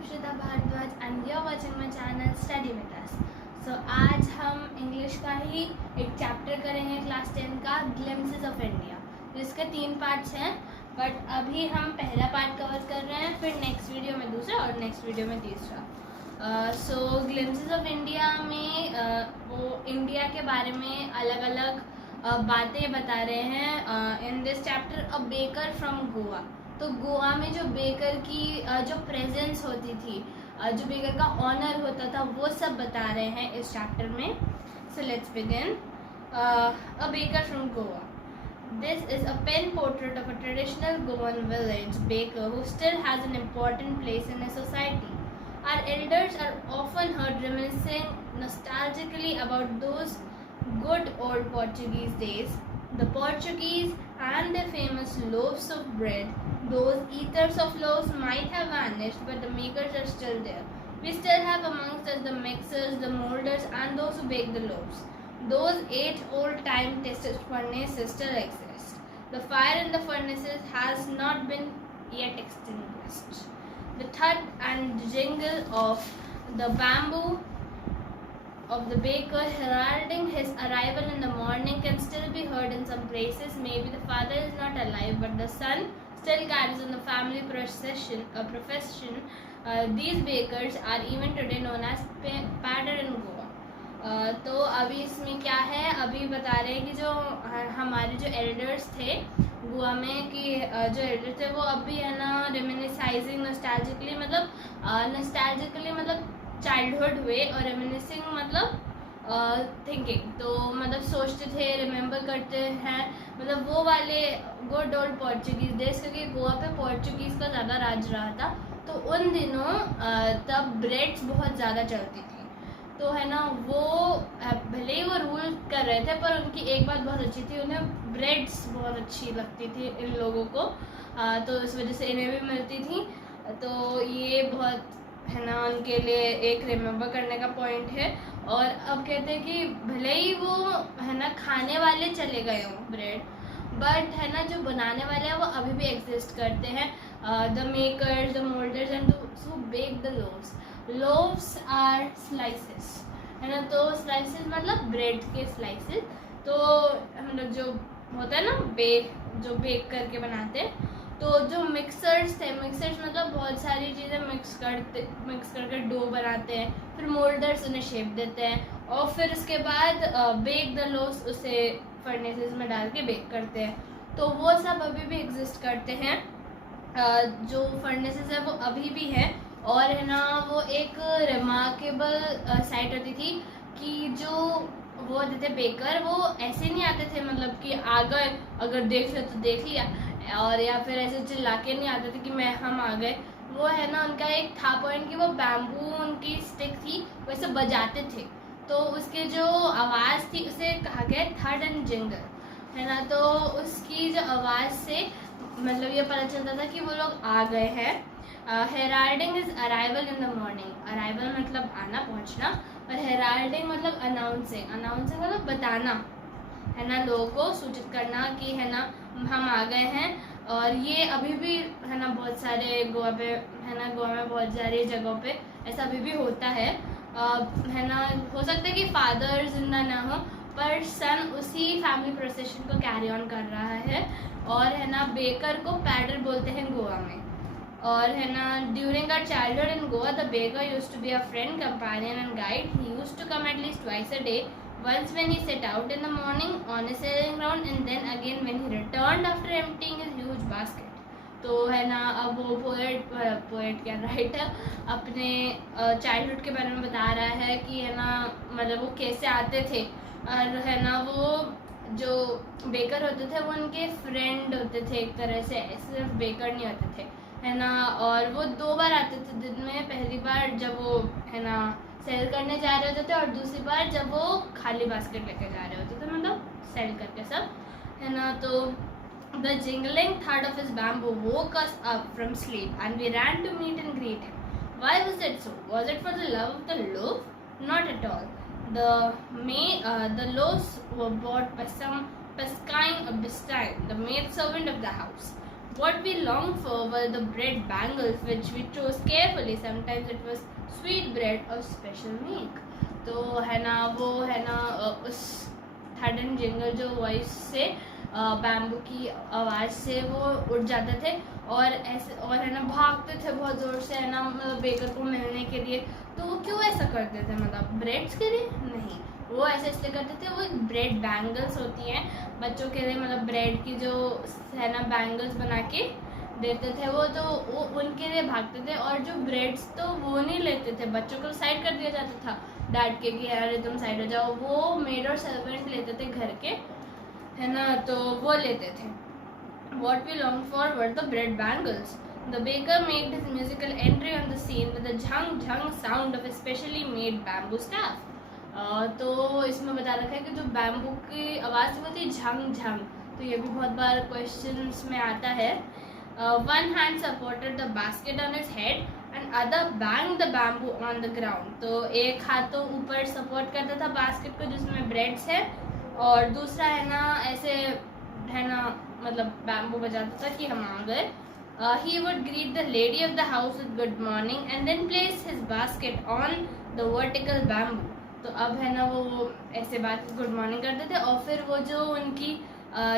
am Shrita Bhardwaj and you are watching my channel Study with us. So आज हम English का ही एक chapter करेंगे क्लास 10 का ग्लिम्पसेस ऑफ इंडिया, जिसके 3 पार्ट्स हैं, बट अभी हम पहला पार्ट कवर कर रहे हैं, फिर नेक्स्ट वीडियो में दूसरा और नेक्स्ट वीडियो में तीसरा। सो ग्लिम्पसेस ऑफ इंडिया में वो इंडिया के बारे में अलग अलग बातें बता रहे हैं। In this chapter a baker from Goa, तो गोवा में जो बेकर की जो प्रेजेंस होती थी, जो बेकर का ऑनर होता था, वो सब बता रहे हैं इस चैप्टर में। So let's begin. A baker from Goa. This is a pen portrait of a traditional Goan village baker who still has an important place in a society. Our elders are often heard reminiscing nostalgically about those good old Portuguese days. The Portuguese and their famous loaves of bread. Those eaters of loaves might have vanished, but the makers are still there. We still have amongst us the mixers, the molders, and those who bake the loaves. Those 8 old-time tested furnaces still exist. The fire in the furnaces has not been yet extinguished. The thud and jingle of the bamboo of the baker heralding his arrival in the morning can still be heard in some places. Maybe the father is not alive, but the son still carries on the family profession. These bakers are even today known as padder in Goa. तो अभी इसमें क्या है, अभी बता रहे हैं कि जो हमारे जो एल्डर्स थे गोवा में, कि जो एल्डर थे वो अभी है ना रेमिनिसाइजिंग नॉस्टैल्जिकली मतलब चाइल्डहुड हुए, और रेमिनिसिंग मतलब थिंकिंग, तो मतलब सोचते थे, रिमेंबर करते हैं, मतलब वो वाले गुड ओल्ड पोर्चुगीज डेज, क्योंकि गोवा पे पोर्चुगीज़ का ज़्यादा राज रहा था, तो उन दिनों तब ब्रेड्स बहुत ज़्यादा चलती थी, तो है ना वो भले ही वो रूल कर रहे थे, पर उनकी एक बात बहुत अच्छी थी, उन्हें ब्रेड्स बहुत अच्छी लगती थी इन लोगों को, तो इस वजह से इन्हें भी मिलती थी, तो ये बहुत है ना उनके लिए एक रिमेंबर करने का पॉइंट है। और अब कहते हैं कि भले ही वो है ना खाने वाले चले गए हों ब्रेड, बट है ना जो बनाने वाले हैं वो अभी भी एग्जिस्ट करते हैं। The makers, the moulders and who bake the loaves are slices, है ना, तो स्लाइसेस मतलब ब्रेड के स्लाइसेस, तो हम लोग जो होता है ना जो बेक करके बनाते हैं, तो जो मिक्सर्स थे, मिक्सर्स मतलब बहुत सारी चीज़ें मिक्स करके डो बनाते हैं, फिर मोल्डर्स उन्हें शेप देते हैं, और फिर उसके बाद बेक द लोव्स उसे फर्नेसेस में डाल के बेक करते हैं, तो वो सब अभी भी एग्जिस्ट करते हैं। जो फर्नेसेस है वो अभी भी है, और है ना वो एक रिमार्केबल साइट होती थी कि जो वो होते थे बेकर, वो ऐसे नहीं आते थे मतलब कि आ गए, अगर देख ले तो देख लिया, और या फिर ऐसे चिल्ला के नहीं आते थे कि हम आ गए, वो है ना उनका एक था पॉइंट कि वो बैम्बू उनकी स्टिक थी, वैसे बजाते थे, तो उसके जो आवाज़ थी उसे कहा गया थर्ड एंड जिंगल, है ना, तो उसकी जो आवाज़ से मतलब ये पता चलता था कि वो लोग आ गए हैं। Heralding is arrival in the morning, arrival मतलब आना, पहुंचना, और हेराल्डिंग मतलब अनाउंसिंग मतलब बताना, है ना, लोगों को सूचित करना कि है ना हम आ गए हैं। और ये अभी भी है ना बहुत सारे गोवा पे, है ना गोवा में बहुत सारी जगहों पे ऐसा अभी भी होता है। है ना, हो सकता है कि फादर जिंदा ना हो, पर सन उसी फैमिली प्रोसेशन को कैरी ऑन कर रहा है, और है ना बेकर को पैडर बोलते हैं गोवा में। और है ना during our childhood in Goa the baker used to be a friend, companion and guide. He used to come at least twice a day. Once when he set out in the morning on a sailing round, and then again when he returned after emptying his huge basket. तो है ना अब वो poet क्या writer अपने childhood के बारे में बता रहा है कि है ना मतलब वो कैसे आते थे, और है ना वो जो बेकर होते थे वो उनके फ्रेंड होते थे एक तरह से, सिर्फ बेकर नहीं होते थे, है ना, और वो 2 बार आते थे दिन में, पहली बार जब वो है ना सेल करने जा रहे होते थे, और दूसरी बार जब वो खाली बास्केट लेके जा रहे होते थे, मतलब सेल करके सब, है ना, तो the jingling third of his bamboo woke us up from sleep and we ran to meet and greet him. Why was it so? Was it for the love of the loaf? Not at all. The loaves were bought by some Pescine or Bistine, the maid servant of the house. What we longed for were the bread bangles which we chose carefully. Sometimes it was sweet bread or special milk. तो है ना वो है ना उस थर्डन jingle जो voice से bamboo की आवाज़ से वो उठ जाते थे और ऐसे और है ना भागते थे बहुत ज़ोर से है ना मतलब बेकर को मिलने के लिए। तो वो क्यों ऐसा करते थे, मतलब ब्रेड्स के लिए नहीं, वो ऐसे इसलिए करते थे, वो ब्रेड बैंगल्स होती हैं बच्चों के लिए, मतलब ब्रेड की जो है ना बैंगल्स बना के देते थे वो, तो वो उनके लिए भागते थे। और जो ब्रेड्स तो वो नहीं लेते थे, बच्चों को साइड कर दिया जाता था डांट के कि अरे तुम साइड हो जाओ, वो मेड और सर्वेंट लेते थे घर के, है ना, तो वो लेते थे। What we longed for were the bread bangles. The baker made his musical entry on the scene with a Jhang Jhang sound of a specially made bamboo staff. तो इसमें बता रखा है कि जो बैम्बू की आवाज़ थी वो थी झंग झंग। तो ये भी बहुत बार क्वेश्चंस में आता है। One hand supported the basket on his head and other banged the bamboo on the ground. तो एक हाथ तो ऊपर सपोर्ट करता था बास्केट को जिसमें ब्रेड्स है, और दूसरा है ना ऐसे है ना मतलब बैम्बू बजाता था कि हम आ गए। He would greet the lady of the house with good morning and then place his basket on the vertical bamboo. तो अब है ना वो ऐसे बात गुड मॉर्निंग करते थे और फिर वो जो उनकी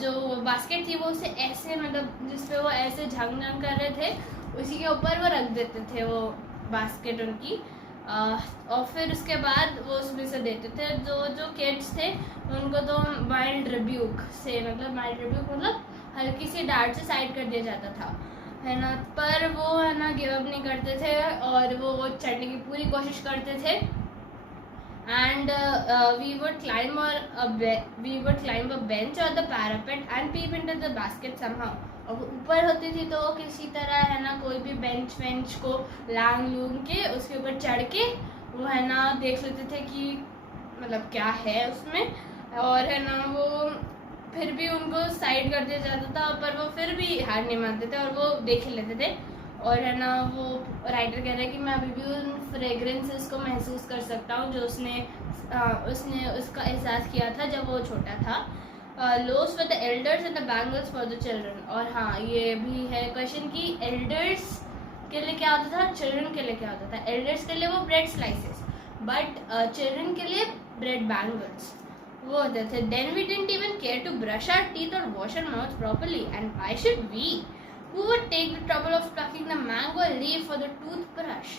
जो बास्केट थी वो उसे ऐसे मतलब जिस पे वो ऐसे झंग झंग कर रहे थे उसी के ऊपर वो रख देते थे वो बास्केट उनकी। और फिर उसके बाद वो उसमें से देते थे। जो किड्स थे उनको तो माइल्ड रिब्यूक से, मतलब माइल्ड रिब्यूक मतलब हल्की सी डांट से साइड कर दिया जाता था, है ना, पर वो है ना गिव अप नहीं करते थे और वो चढ़ने की पूरी कोशिश करते थे। And we would climb a bench or the parapet and peep into the basket somehow. और वो ऊपर होती थी तो किसी तरह है ना कोई भी बेंच को लांग लूंग के उसके ऊपर चढ़ के वो है ना देख लेते थे कि मतलब क्या है उसमें, और है ना वो फिर भी उनको साइड कर दिया जाता था पर वो फिर भी हार नहीं मानते थे और वो देख लेते थे। और है ना वो राइटर कह रहा है कि मैं अभी भी उन फ्रेगरेंसेस को महसूस कर सकता हूँ जो उसने उसका एहसास किया था जब वो छोटा था। Loss for the elders and the bangles for the children. और हाँ ये भी है क्वेश्चन कि एल्डर्स के लिए क्या होता था, चिल्ड्रन के लिए क्या होता था। एल्डर्स के लिए वो ब्रेड स्लाइसेस, बट चिल्ड्रन के लिए ब्रेड बैंगल्स वो होते थे। Then we didn't even care to brush our teeth और wash our mouth properly and why should we who would take the trouble of plucking the mango leaf for the toothbrush।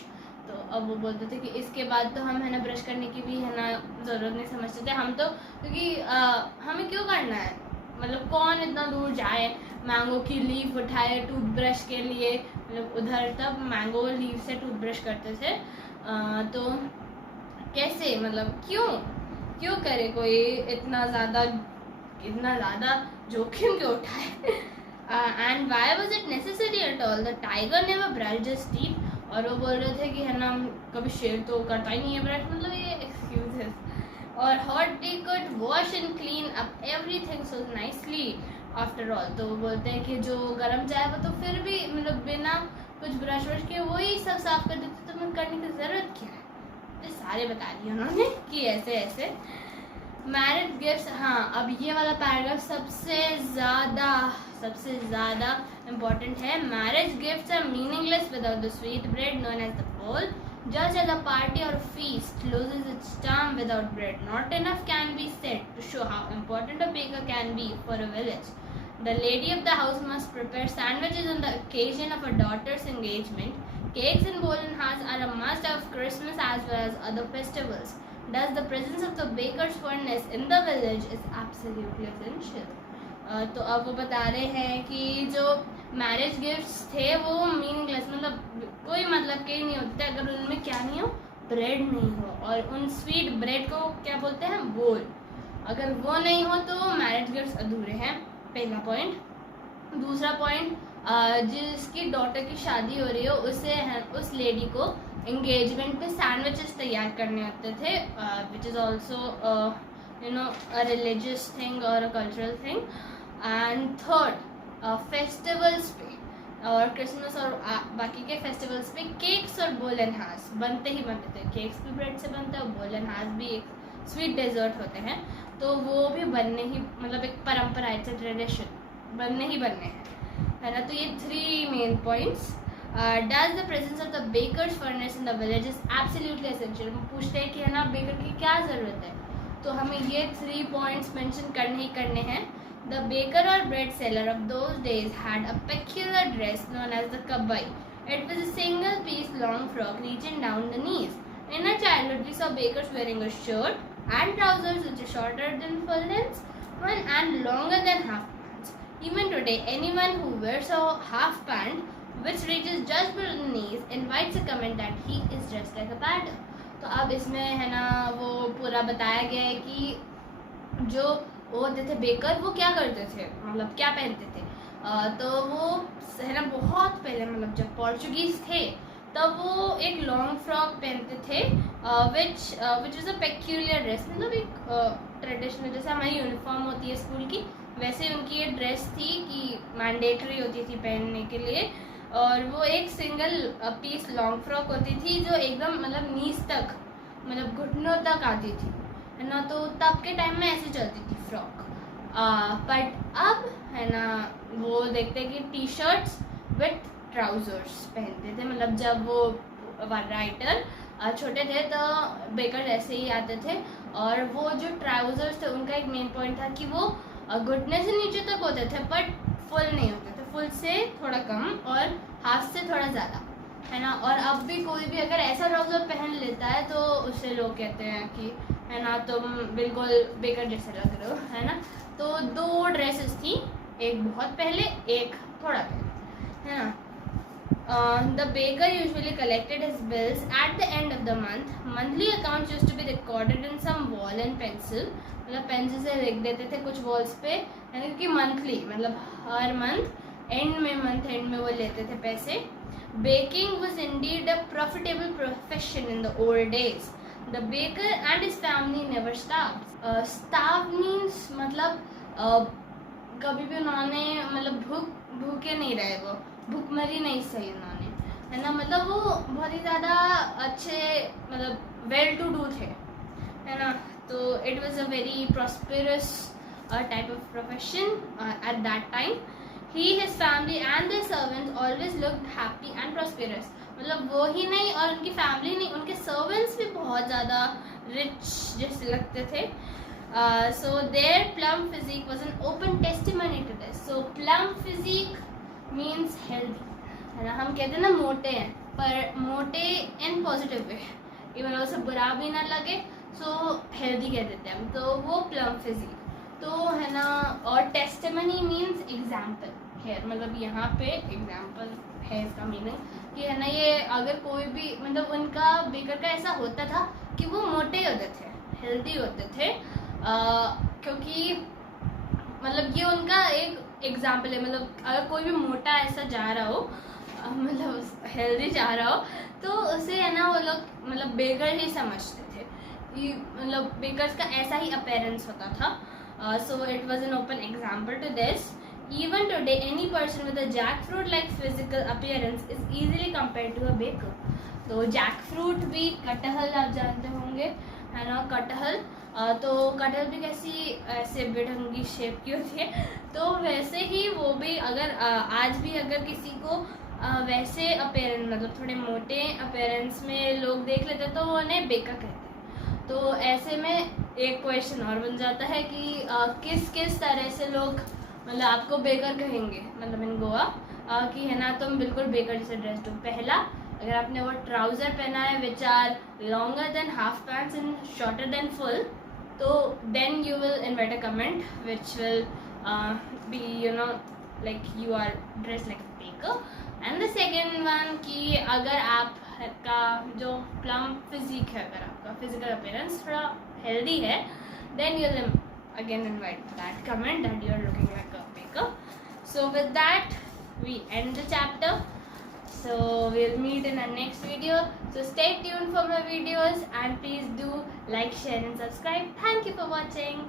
तो अब वो बोलते थे कि इसके बाद तो हम है ना ब्रश करने की भी है ना ज़रूरत नहीं समझते थे हम तो, क्योंकि हमें क्यों करना है, मतलब कौन इतना दूर जाए मैंगो की लीफ उठाए टूथब्रश के लिए, मतलब उधर तब मैंगो लीफ से टूथब्रश करते थे। तो कैसे मतलब क्यों करे कोई इतना ज़्यादा जोखिम क्यों उठाए। And why was it necessary at all? The tiger never brushed his teeth। और वो बोल रहे थे कि है ना कभी शेर तो करता ही नहीं है ब्रश, मतलब ये एक्सक्यूजेस। और hot tea could wash and clean up everything so nicely after all। तो वो बोलते हैं कि जो गर्म चाय वो तो फिर भी मतलब बिना कुछ ब्रश व्रश के वही सब साफ कर देते, तो मैं करने की ज़रूरत क्या है। तो सारे बता दिए उन्होंने कि ऐसे मैरिज गिफ्ट्स। हाँ अब ये वाला पैराग्राफ सबसे ज़्यादा इम्पॉर्टेंट है। Marriage gifts are meaningless without the sweet bread known as the pol. Just as a party or a feast loses its charm without bread, not enough can be said to show how important a baker can be for a village. The lady of the house must prepare sandwiches on the occasion of her daughter's engagement. Cakes and golden hearts are a must of Christmas as well as other festivals. Thus, the presence of the baker's furnace in the village is absolutely essential. तो अब वो बता रहे हैं कि जो marriage gifts थे वो मीनिंगलेस, मतलब कोई मतलब के नहीं होते अगर उनमें क्या नहीं हो, ब्रेड नहीं हो। और उन स्वीट ब्रेड को क्या बोलते हैं, बोल। अगर वो नहीं हो तो मैरिज गिफ्ट्स अधूरे हैं, पहला पॉइंट। दूसरा पॉइंट, जिसकी डॉटर की शादी हो रही हो उस लेडी को एंगेजमेंट पे सैंडविचेस तैयार करने होते थे, which is also a religious thing और a cultural thing. And third, festivals पे और क्रिसमस और बाकी के फेस्टिवल्स पे केक्स और बोल एंड हार्स बनते थे। केक्स भी ब्रेड से बनते हैं और बोल एंड हार्स भी एक स्वीट डेजर्ट होते हैं, तो वो भी बनने ही मतलब एक परंपरा, इट्स अ ट्रेडिशन, बनने हैं। है ना। तो ये 3 main points. Does the presence of the baker's furnace in the village is absolutely essential. हम पूछते हैं कि है ना बेकर की क्या ज़रूरत है, तो हमें ये 3 पॉइंट्स मेंशन करने ही करने हैं। द बेकर और bread seller of those days had a peculiar dress known as the kabai. It was a single piece long frock reaching down the knees. In our childhood, we saw bakers wearing a shirt and trousers which are shorter than full length one and longer than half pants. Even today, anyone who wears a half pant which reaches just below the knees invites a comment that he is dressed like a paddler. तो अब इसमें है ना वो पूरा बताया गया है कि जो वो होते थे बेकर वो क्या करते थे, मतलब क्या पहनते थे। तो वो है ना बहुत पहले मतलब जब पोर्चुगीज थे तब वो एक लॉन्ग फ्रॉक पहनते थे which is a peculiar dress, मतलब एक ट्रेडिशनल जैसे हमारी यूनिफॉर्म होती है स्कूल की वैसे उनकी ये ड्रेस थी कि मैंडेटरी होती थी पहनने के लिए। और वो एक सिंगल पीस लॉन्ग फ्रॉक होती थी जो एकदम मतलब नीज तक मतलब घुटनों तक आती थी, है ना। तो तब के टाइम में ऐसी चलती थी फ्रॉक। बट अब है ना वो देखते हैं कि टी शर्ट्स विथ ट्राउजर्स पहनते थे। मतलब जब वो राइटर छोटे थे तो बेकर ऐसे ही आते थे और वो जो ट्राउजर्स थे उनका एक मेन पॉइंट था कि वो घुटने से नीचे तक होते थे बट फुल नहीं होते थे, फुल से थोड़ा कम और हाफ से थोड़ा ज़्यादा, है ना। और अब भी कोई भी अगर ऐसा ट्राउजर पहन लेता है तो उससे लोग कहते हैं कि है ना तुम बिल्कुल बेकर जैसे लग रहे हो, है ना। तो 2 ड्रेसेस थी, एक बहुत पहले एक थोड़ा पहले, है ना। The baker usually collected his bills at the end of the month. Monthly accounts used to be recorded in some wall and pencil. मतलब पेंसिल से लिख देते थे कुछ वॉल्स पे, है ना, क्योंकि मंथली मतलब हर मंथ एंड में वो लेते थे पैसे। Baking was indeed a profitable profession in the old days. The baker and his family never starved. Starve means मतलब कभी भी उन्होंने मतलब भूखे नहीं रहे, वो भूखमरी नहीं सही उन्होंने, है ना। मतलब वो बहुत ही ज़्यादा अच्छे मतलब वेल टू डू थे, है ना। तो it was a very prosperous type of profession at that time. He his family and the servants always looked happy and prosperous. मतलब वो ही नहीं और उनकी फैमिली नहीं, उनके सर्वेंट्स भी बहुत ज़्यादा रिच जैसे लगते थे। So their plump physique was an open testimony to this. So plump physique means healthy, है ना। हम कहते हैं ना मोटे हैं, पर मोटे इन पॉजिटिव वे, इवन उससे बुरा भी ना लगे, सो हेल्दी कह देते हैं हम। तो वो प्लम्प फिजिक तो है ना। और टेस्टिमनी मीन्स एग्जाम्पल है, मतलब यहाँ पे एग्जाम्पल है इसका मीनिंग कि है ना ये अगर कोई भी मतलब उनका बेकर का ऐसा होता था कि वो मोटे होते थे, हेल्दी होते थे, क्योंकि मतलब ये उनका एक एग्जाम्पल है। मतलब अगर कोई भी मोटा ऐसा जा रहा हो मतलब हेल्दी जा रहा हो तो उसे है ना वो लोग मतलब बेकर ही समझते थे कि मतलब बेकर्स का ऐसा ही अपेरेंस होता था। So it was an open example to this. Even today any person with a jackfruit like physical appearance is easily compared to a baker. तो जैक फ्रूट भी कटहल आप जानते होंगे, है ना, कटहल। तो कटहल भी कैसी ऐसे बेढंगी शेप की होती है, तो वैसे ही वो भी अगर आज भी अगर किसी को वैसे अपेरेंस मतलब थोड़े मोटे अपेरेंस में लोग देख लेते तो वो उन्हें बेकर कहते हैं। तो ऐसे में एक क्वेश्चन और बन जाता है कि किस किस तरह से लोग मतलब आपको बेकर कहेंगे, मतलब इन गोवा कि है ना तुम बिल्कुल बेकर जैसे ड्रेस्ड हो। पहला, अगर आपने वो ट्राउज़र पहना है which are longer than half pants and shorter than full, तो then you will invite a comment which will be you know like you are dress like baker. And the second one कि अगर आपका जो plump physique है, अगर आपका physical appearance थोड़ा healthy है, then you will again invite that comment that you are looking like a baker. So with that we end the chapter. So we'll meet in our next video. So stay tuned for my videos and please do like, share and subscribe. Thank you for watching.